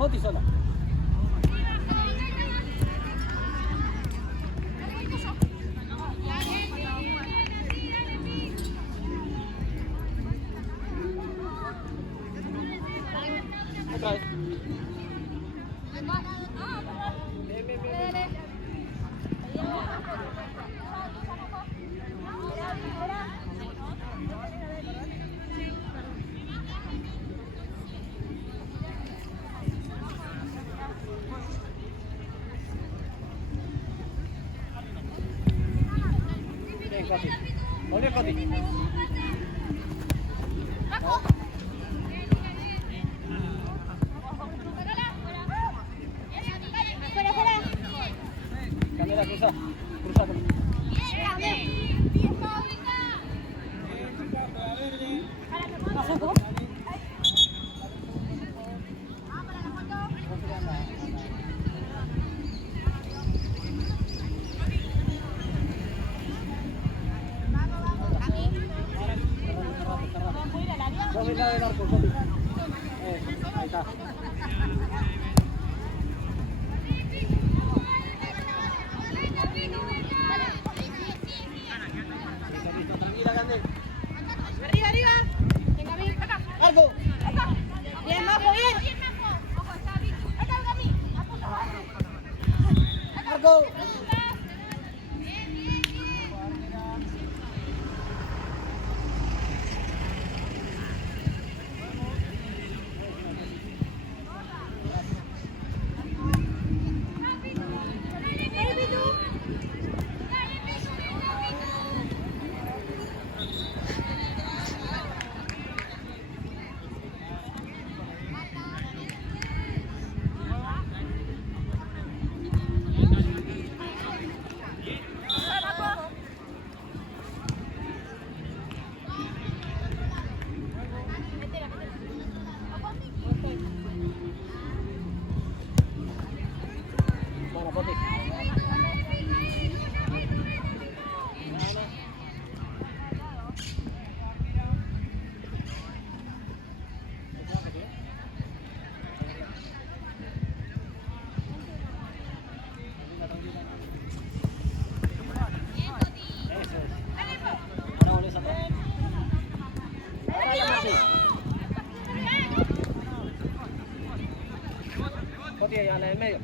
Poti sola. Otra vez. Olha, Coti. Candela, cruza. Cruza. Del arco, ahí está. Listo, tranquila, Candel. Arriba, arriba. Venga, bien. Arco. Bien, Majo, bien. Arco. Bueno, Poti. Poti, a la del medio.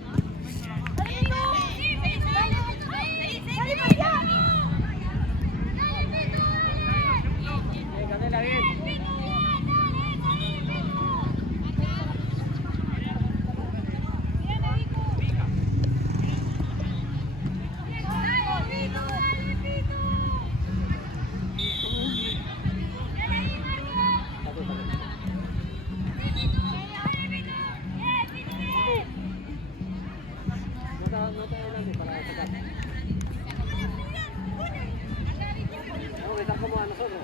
Candela, bien. No te adelantes para sacar. Vamos a estar cómodos a nosotros.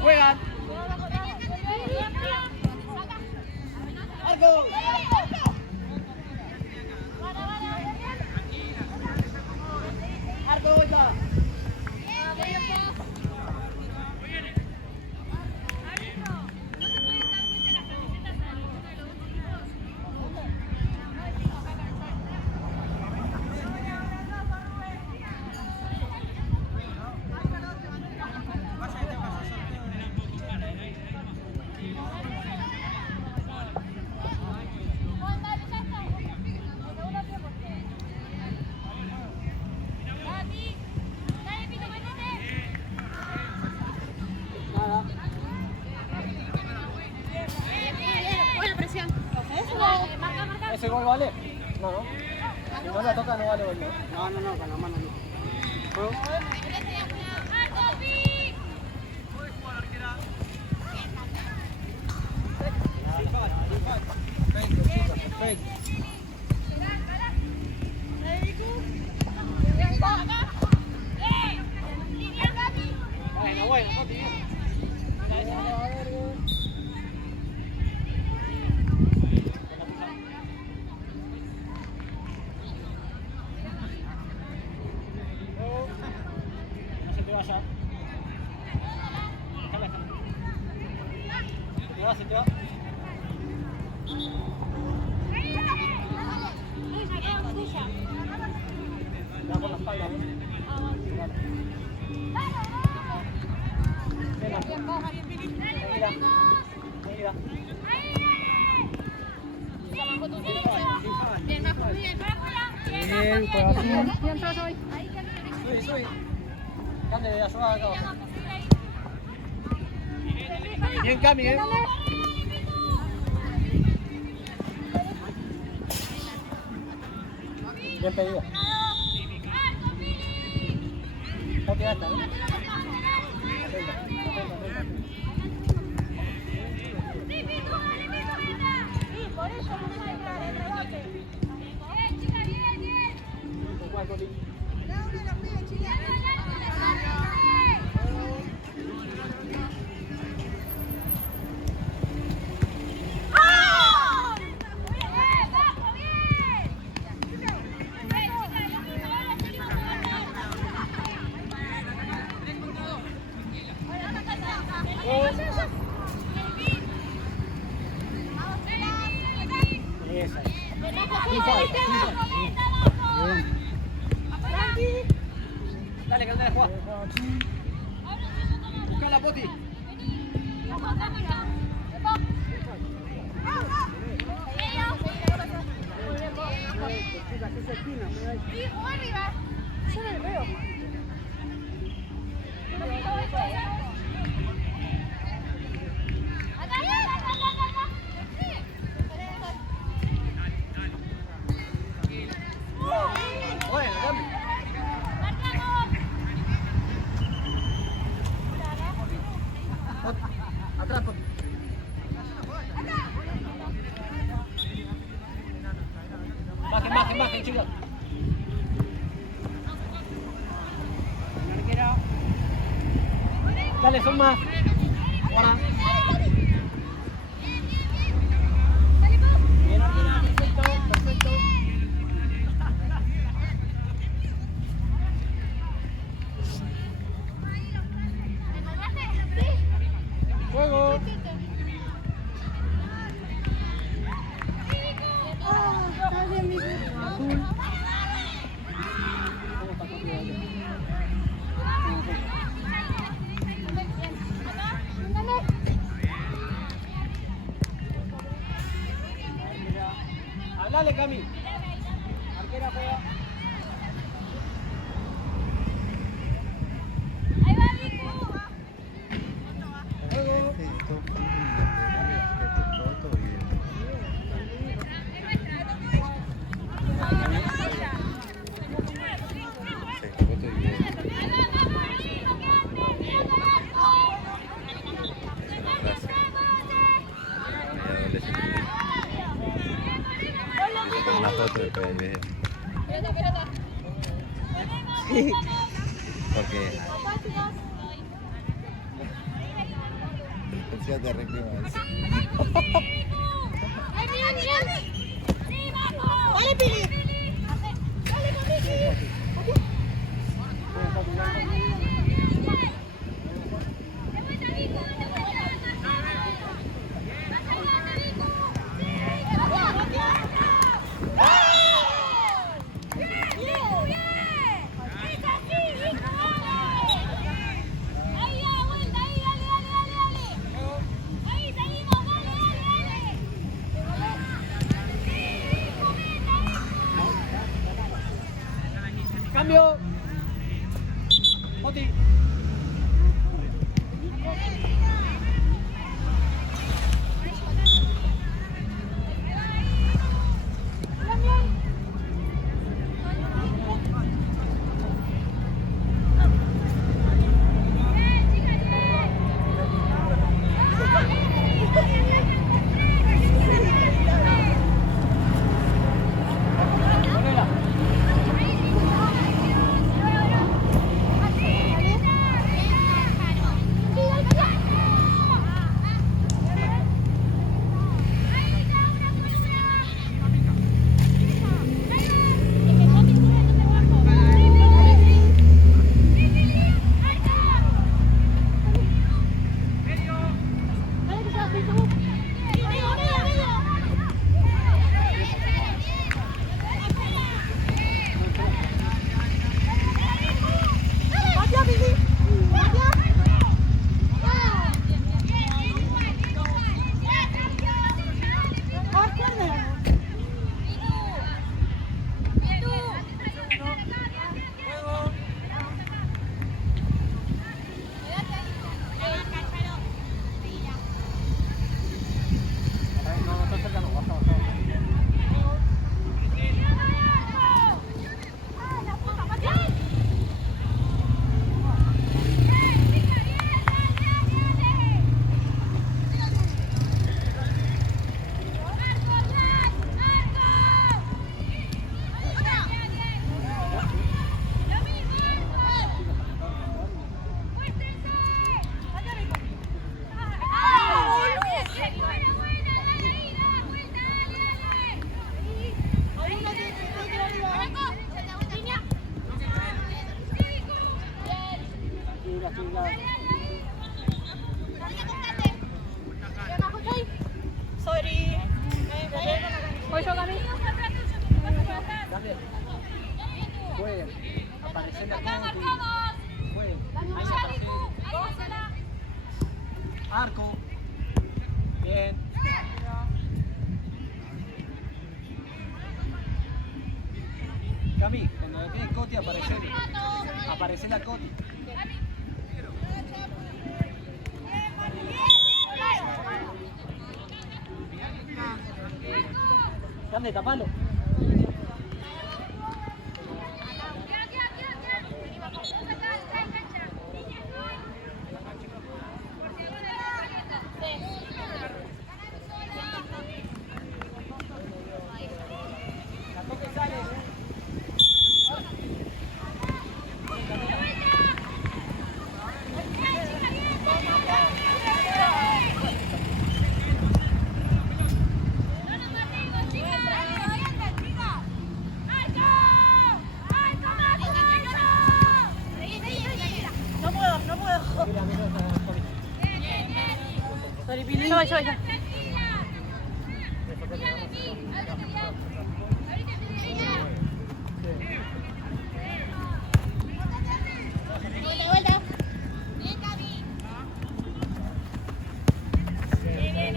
Juegan. Arco. Arco, vuelta. ¿Ese gol vale? No, no. Si no la toca no vale gol, ¿no? No, con la mano no. ¿Juego? Perfecto. Bueno, no te no se te vaya. Se te va. Da por la espalda, ¿no? Sube. Cande, ayuda acá abajo. Bien, Cami, Bien pedido. No te gasta, ¿no? Por eso no hay el rebote. Dale, que andale, juega. Buscala, Poti. Yo no le veo. Bueno, Cami. Atrás, Poti. Bajen, chicos. Dale, son más. Ahora. Bien, perfecto. Juego. Hablale, Cami. Arquera juega. Ahí va, Rico. Una foto de PB. Pelota. Porque decía de reclimo. ¡Dale, Pili! Cambio. Poti. Voy yo, Cami. Dale. Jueguen. Aparece la Coti. Jueguen. Ahí se aparece. Arco. Bien. Cami, cuando tiene Coti aparece. Aparece la Coti. Grande, tapalo. La toca y sale. Mira, mira esa Coti. Sorry, Pili. Yo. Vuelta. Bien, Cami. Bien.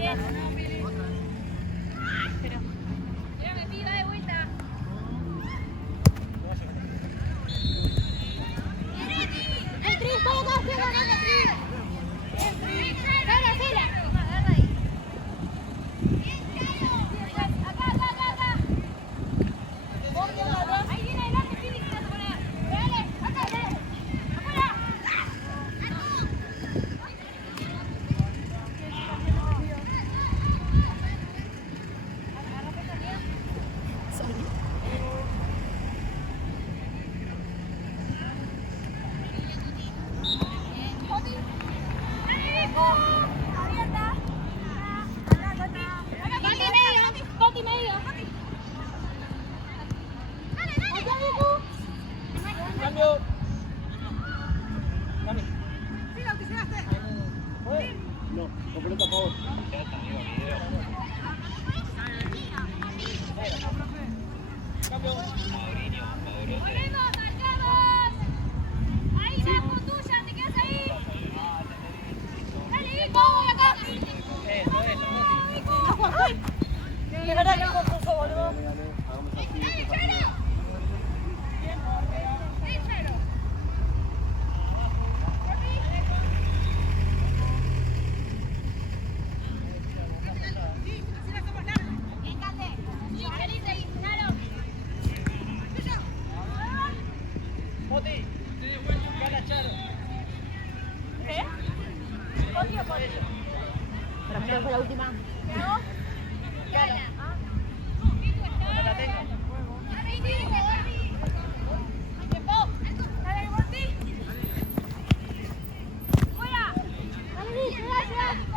Llévame, piba, de vuelta. El Tris, todo acá, estoy ganando, Tris. Cela. Agarra ahí. Acá. Vos bien la dos. Ahí viene adelante, Pili, que te vas a poner. Dale, acá. Afuera. Coti medio. Cambio. Cami. No, completo a favor. Cambio. Volvemos, marcamos. Ahí, Napo, tuya, te quedas ahí. Dale, Vico, acá. Eso, Coti. De verdad que confuso, boludo. Hagamos así. Dale, Charo. Bien, Cate. Sí, Charita ahí, Naro. Coti. Gana Charo. ¿Qué? Coti o Coti. Pero creo que fue la última. ¿No? Gana. No la tengo. Dale, Monti. Fuera.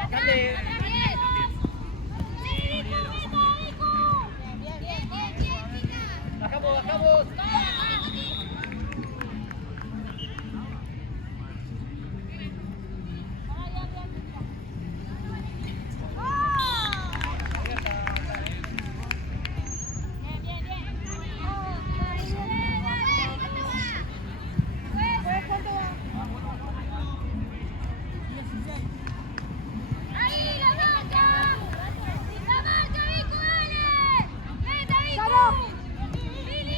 Dale. Bajamos. Ahí, la marca, Vico, dale. Vete, Vico. Vini.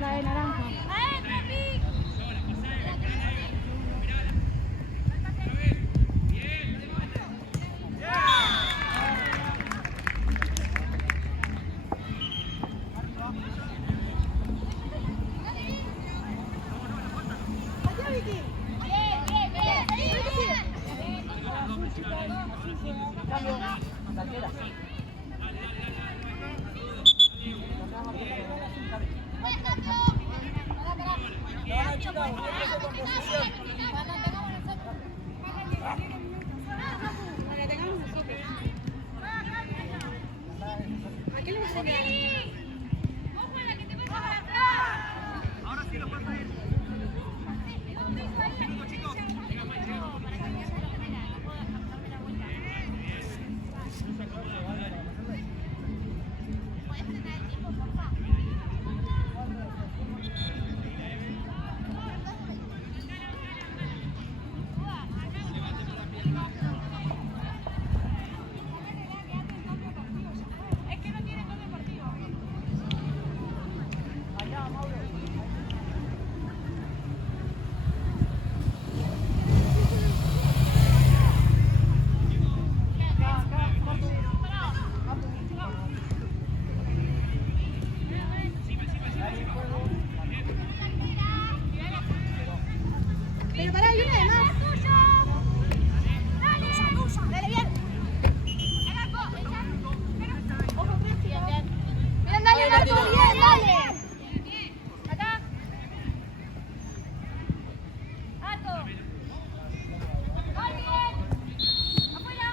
La de naranja. Adentro, Pi. Cambio. Taquera. ¿A qué le vas a poner? Ojo a la que te pasa para atrás. Ahora sí lo pasa a ir. Un piso ahí, chicos. Pero pará, viene de más. Dale, bien. Bien, dale, Marco, bien, dale. Acá. Alto. Afuera.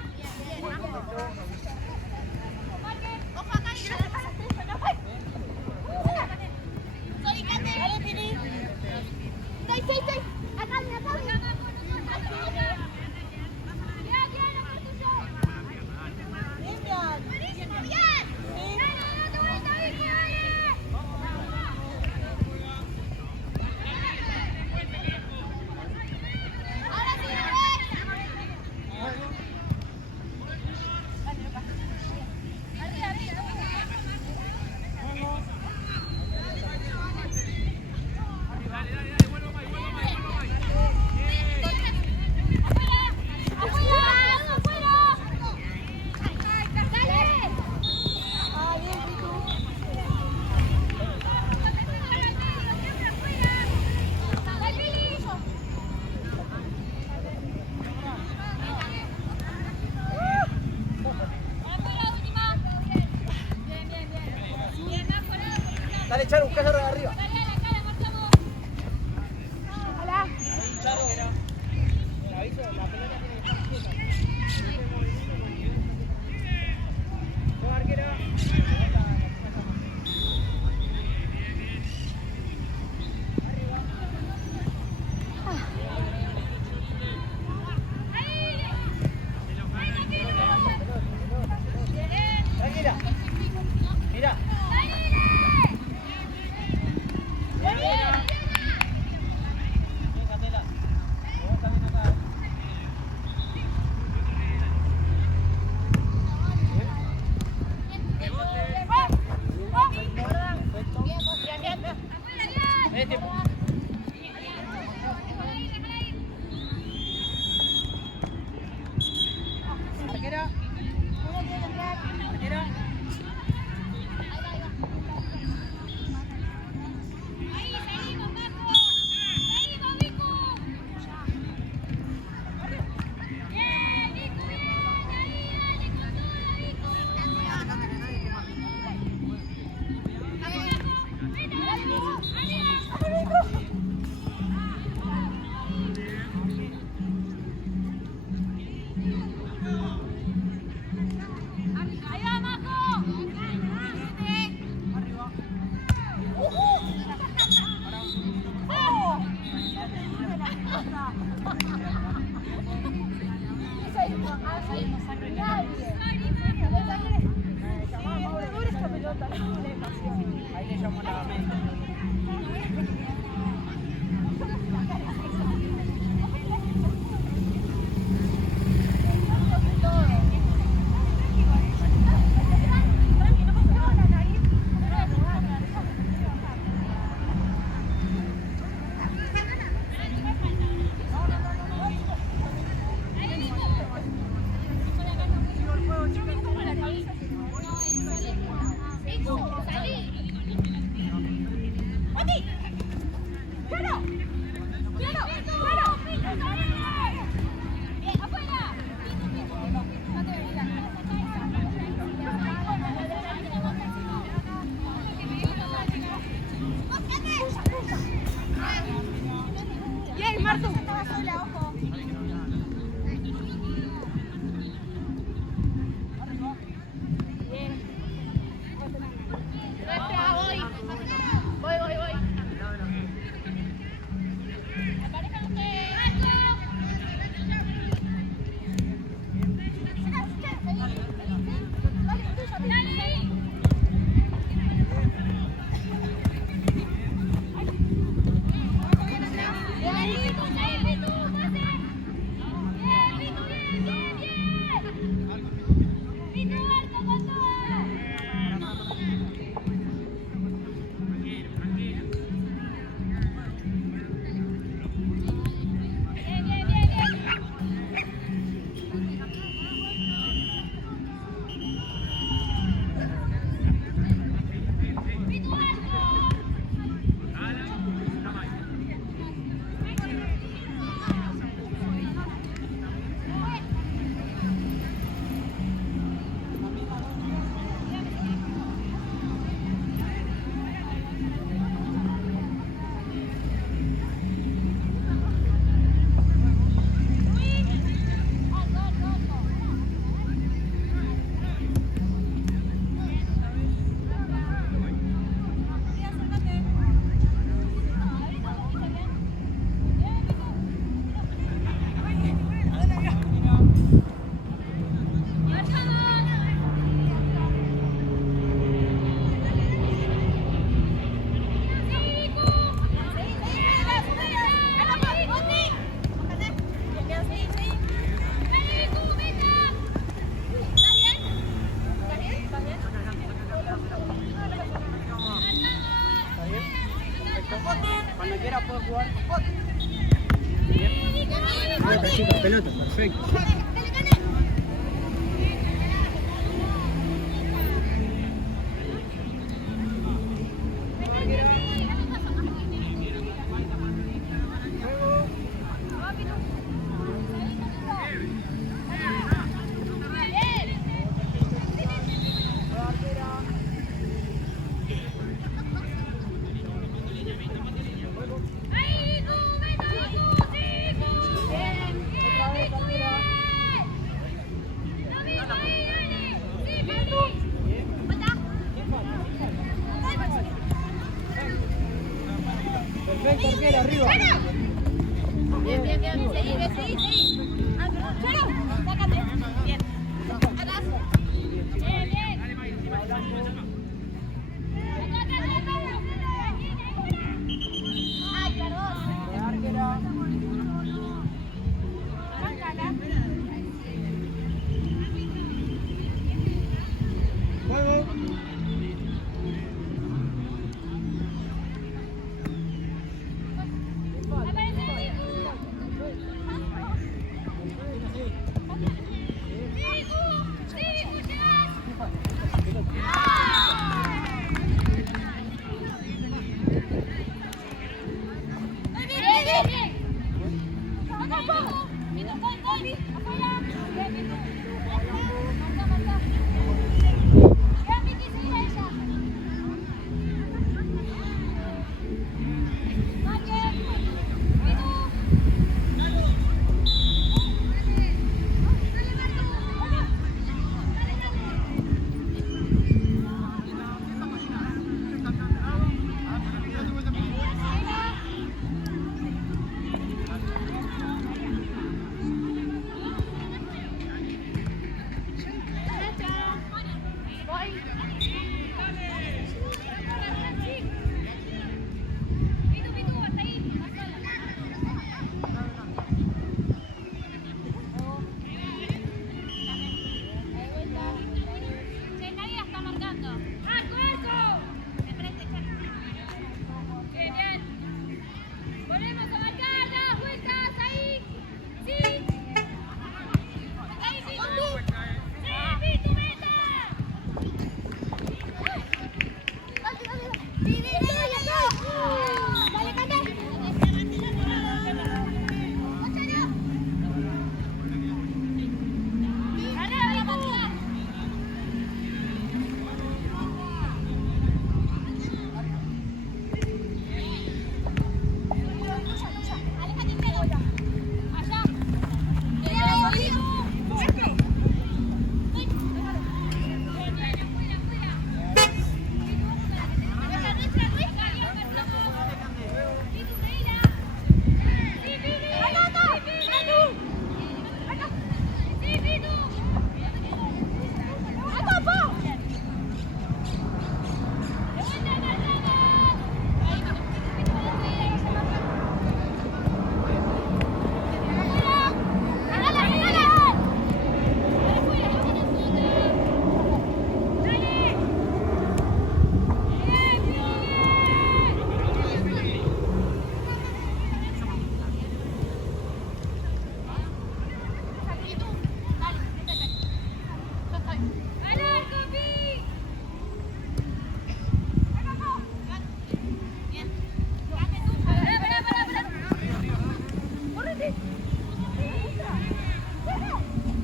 Ojo acá y soy Cate. Dale, Pini. Estoy. Acá. Dale, Charo, busca Charo de arriba. Hola. Charo, el aviso, la pelota tiene que estar quieta. Vos, arquera. Tranquila. Mira. Arquera. Arquera. Ahí va, Majo. Ahí le llamo a la médica. Bien, Martu. Voy. Pelota, chicos, pelota, perfecto. Perfecto, arquero, arriba. Bien, bien, bien. Seguí, bien, seguí, seguí. Ah, perdón. Chelo, sácate. Bien. Atrás. Bien, bien. Ay, perdón. Arquero. Arranca acá. Juego.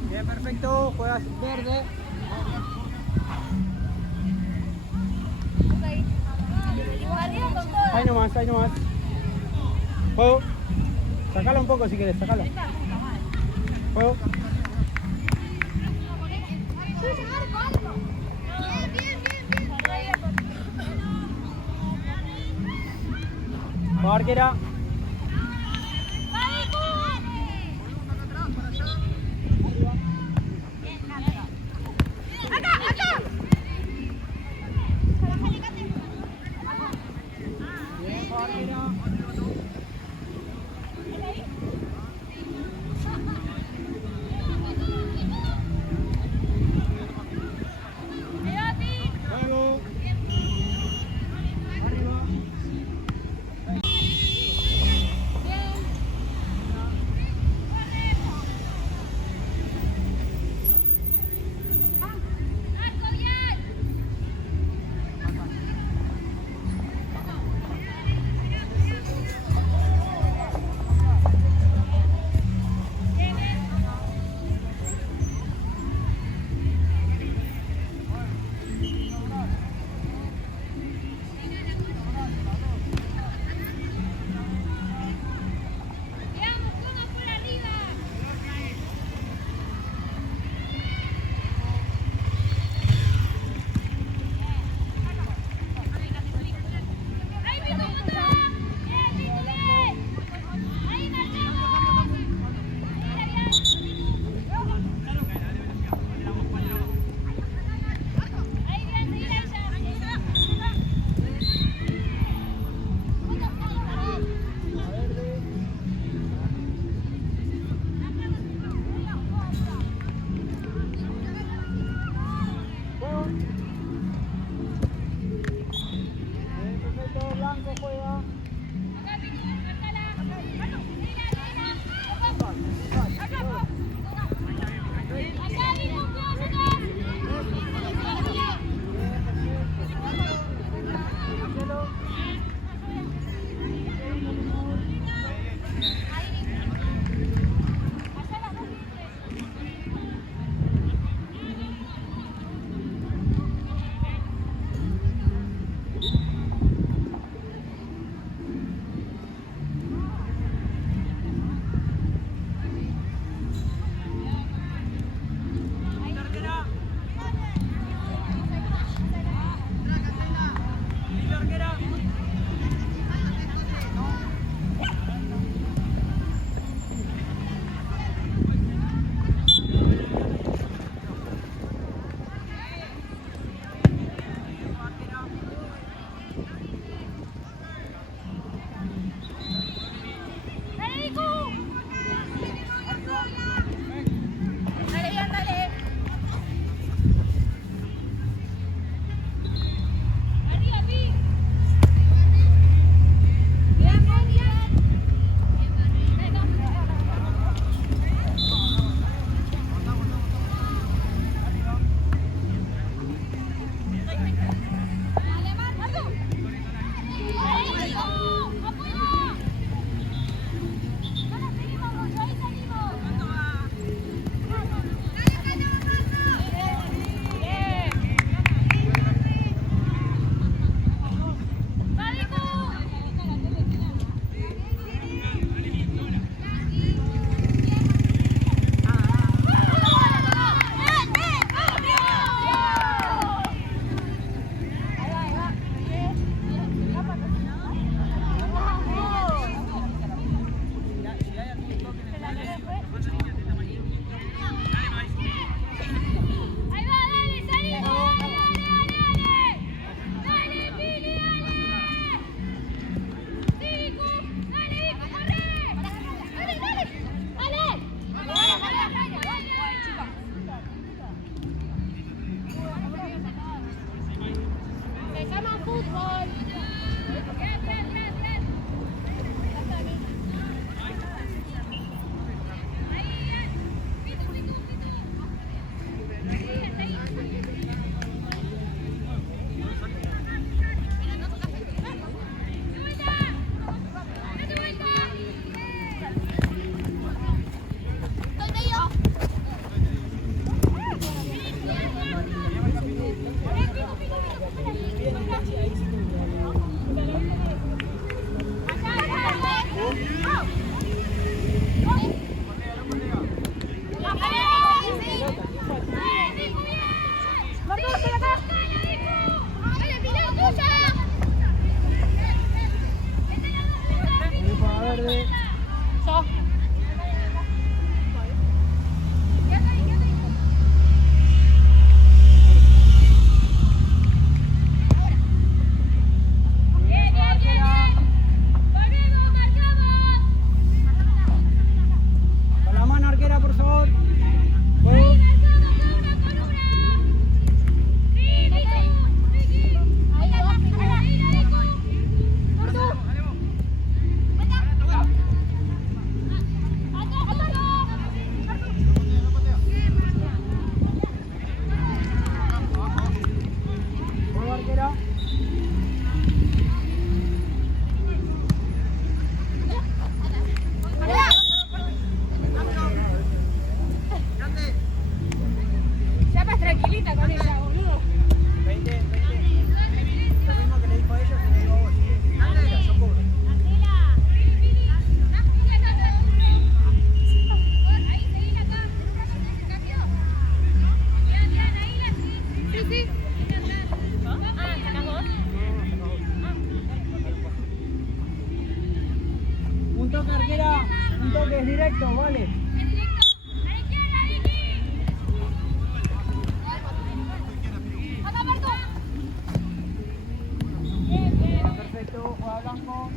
Bien, perfecto, juegas verde. Ahí nomás, ahí nomás. Juego. Sacala un poco si quieres, sacala. Juego. Juego, arquera. Es directo, vale. En directo. A la izquierda, Vicky. Acá, Marco. Bien, bien. Perfecto, juega Blanco.